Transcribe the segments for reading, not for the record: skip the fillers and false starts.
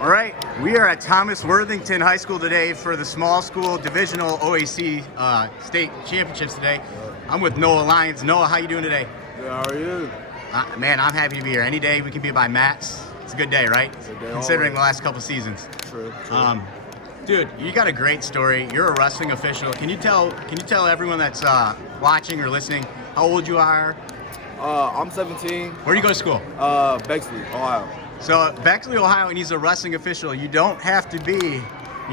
All right, we are at Thomas Worthington High School today for the small school divisional OAC state championships today. I'm with Noah Lyons. Noah, how you doing today? Good, how are you? Man, I'm happy to be here. Any day we can be by Matt's, it's a good day, right? Good day Considering always. the last couple seasons. True. Dude, you got a great story. You're a wrestling official. Can you tell everyone that's watching or listening how old you are? I'm 17. Where do you go to school? Bexley, Ohio. So Bexley, Ohio, and he's a wrestling official. You don't have to be,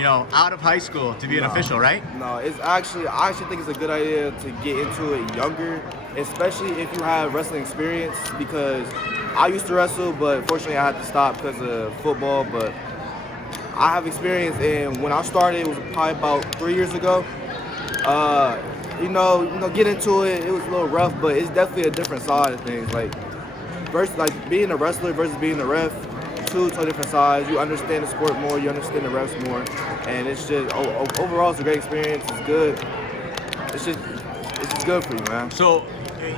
out of high school to be an official, right? No, I actually think it's a good idea to get into it younger, especially if you have wrestling experience, because I used to wrestle, but fortunately I had to stop because of football, but I have experience, and when I started, it was probably about 3 years ago. Get into it, it was a little rough, but it's definitely a different side of things. Like being a wrestler versus being a ref, two totally different sides. You understand the sport more, you understand the refs more, and it's just overall it's a great experience. It's good. It's just good for you, man. So,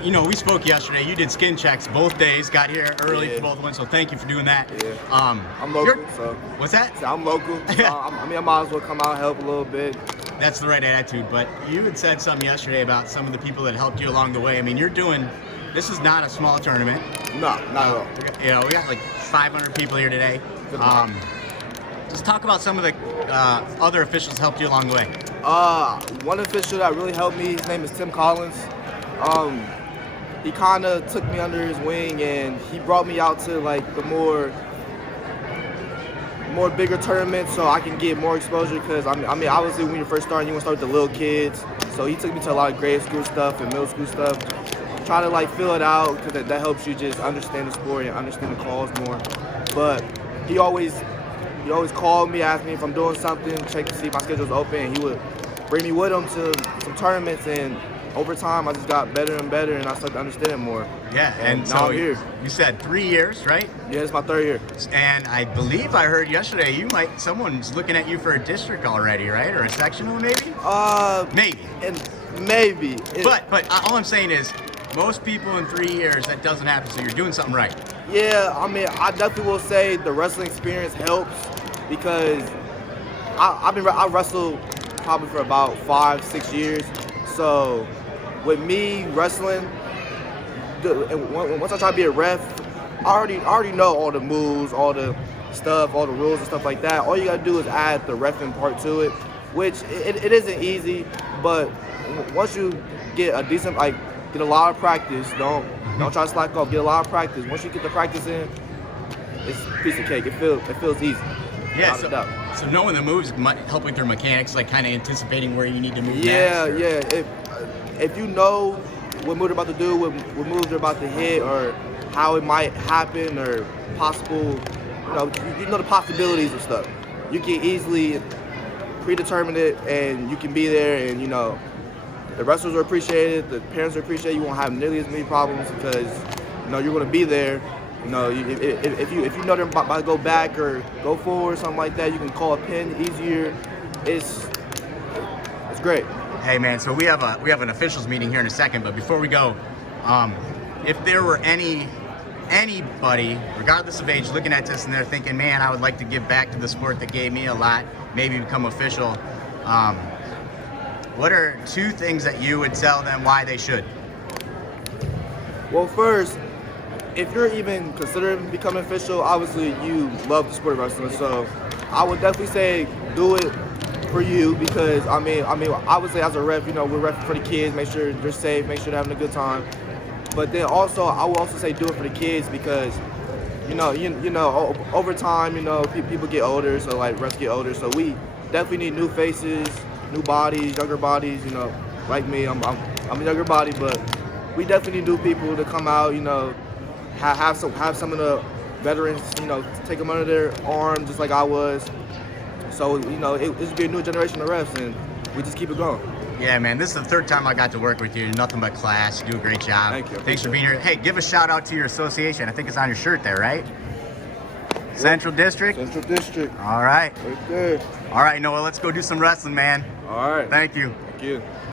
we spoke yesterday. You did skin checks both days. Got here early for both ones, so thank you for doing that. Yeah. I'm local, so. What's that? So I'm local. So I might as well come out and help a little bit. That's the right attitude. But you had said something yesterday about some of the people that helped you along the way. I mean, this is not a small tournament. No, not at all. We got like 500 people here today. Just talk about some of the other officials helped you along the way. One official that really helped me, his name is Tim Collins. He kind of took me under his wing, and he brought me out to like the more bigger tournaments so I can get more exposure, because obviously when you're first starting, you want to start with the little kids. So he took me to a lot of grade school stuff and middle school stuff. Try to like fill it out, because that helps you just understand the sport and understand the calls more. But he always called me, asked me if I'm doing something, check to see if my schedule's open, and he would bring me with him to some tournaments, and over time I just got better and better, and I started to understand it more. Yeah, and now so I'm here. You said 3 years, right? Yeah, it's my third year. And I believe I heard yesterday someone's looking at you for a district already, right? Or a sectional maybe? Maybe. And maybe. But all I'm saying is, most people in 3 years, that doesn't happen, so you're doing something right. Yeah, I definitely will say the wrestling experience helps, because I wrestled probably for about 5-6 years. So with me wrestling, once I try to be a ref, I already know all the moves, all the stuff, all the rules and stuff like that. All you gotta do is add the reffing part to it, which it isn't easy, but once you get a decent, get a lot of practice, don't try to slack off, get a lot of practice. Once you get the practice in, it's a piece of cake. It feels easy. Yeah, so knowing the moves might help with your mechanics, like kind of anticipating where you need to move next. Yeah. If you know what move they're about to do, what moves they're about to hit, or how it might happen, or possible, you know the possibilities of stuff, you can easily predetermine it, and you can be there, and the wrestlers are appreciated, the parents are appreciated. You won't have nearly as many problems, because you're going to be there. If you know they're about to go back or go forward or something like that, you can call a pin easier. It's great. Hey man, so we have an officials meeting here in a second, but before we go, if there were anybody, regardless of age, looking at this and they're thinking, man, I would like to give back to the sport that gave me a lot, maybe become official, what are 2 things that you would tell them why they should? Well, first, if you're even considering becoming official, obviously you love the sport of wrestling, so I would definitely say do it for you, because I would say as a ref, we're refing for the kids, make sure they're safe, make sure they're having a good time. But then also, I will also say do it for the kids, because over time, people get older, so like refs get older, so we definitely need new faces, new bodies, younger bodies. Like me, I'm a younger body, but we definitely need new people to come out. Have some of the veterans, take them under their arm, just like I was. So it's be a new generation of refs, and we just keep it going. Yeah, man, this is the 3rd time I got to work with you. Nothing but class. You do a great job. Thank you. Thanks for being here. Hey, give a shout out to your association. I think it's on your shirt there, right? Yep. Central District? Central District. All right. Right there. All right, Noah, let's go do some wrestling, man. All right. Thank you. Thank you.